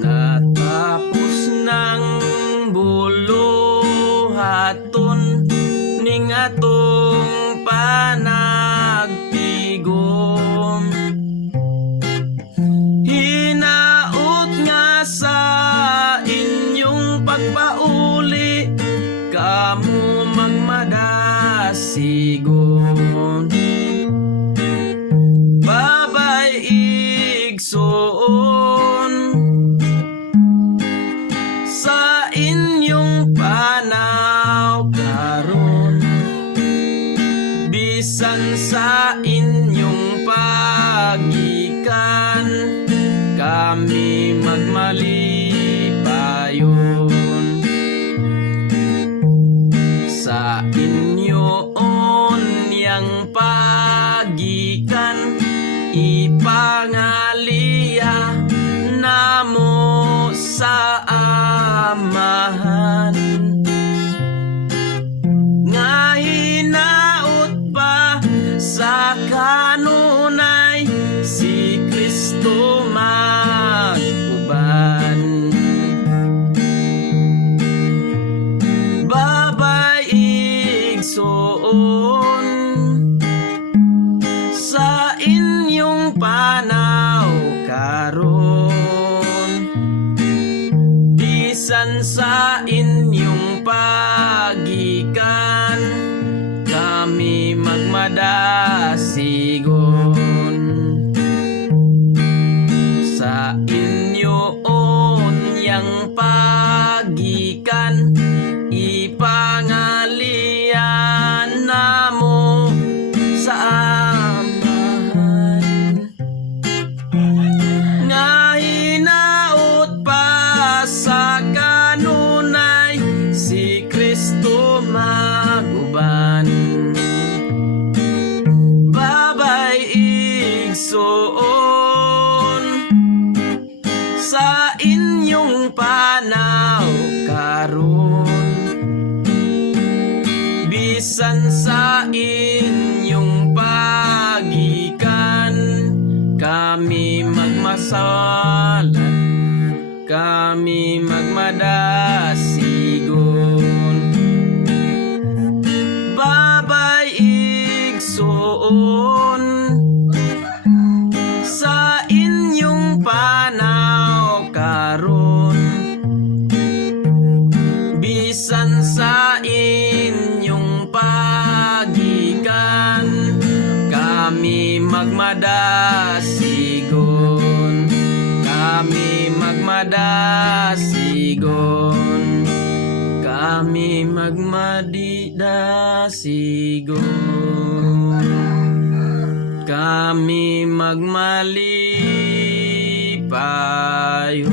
Natapos ng buluhaton ning atong panagtigom. Hinaot nga sa inyong pagpauli, kamo magmadasigon. Babay igsoon sa inyong panaw karon, bisan sa inyong pagikan, kami magmalipayon. Sa inyoon yang pagikan, ipangaliya namo sa amahan. Nga hinaot pa sa kanunay, si Kristo mag-uban. Babay igsoon sa inyong panaw karon, bisan sa inyong pagikan, kami magmadasigon. Sa inyoon yang pagikan, ipangalian namo sa amahan. Nga hinaot pa sa kanunay, si Kristo mag-uban. Babay igsoon sa inyong panaw karon, bisan sa inyong pagikan, kami magmasalat, kami magmadasigon. Babay igsoon sa inyong panaw karon, bisan sa inyong pagikan, kami magmadasigon. Kami magmadasigon. Kami magmadasigon. Kami magmalipayon.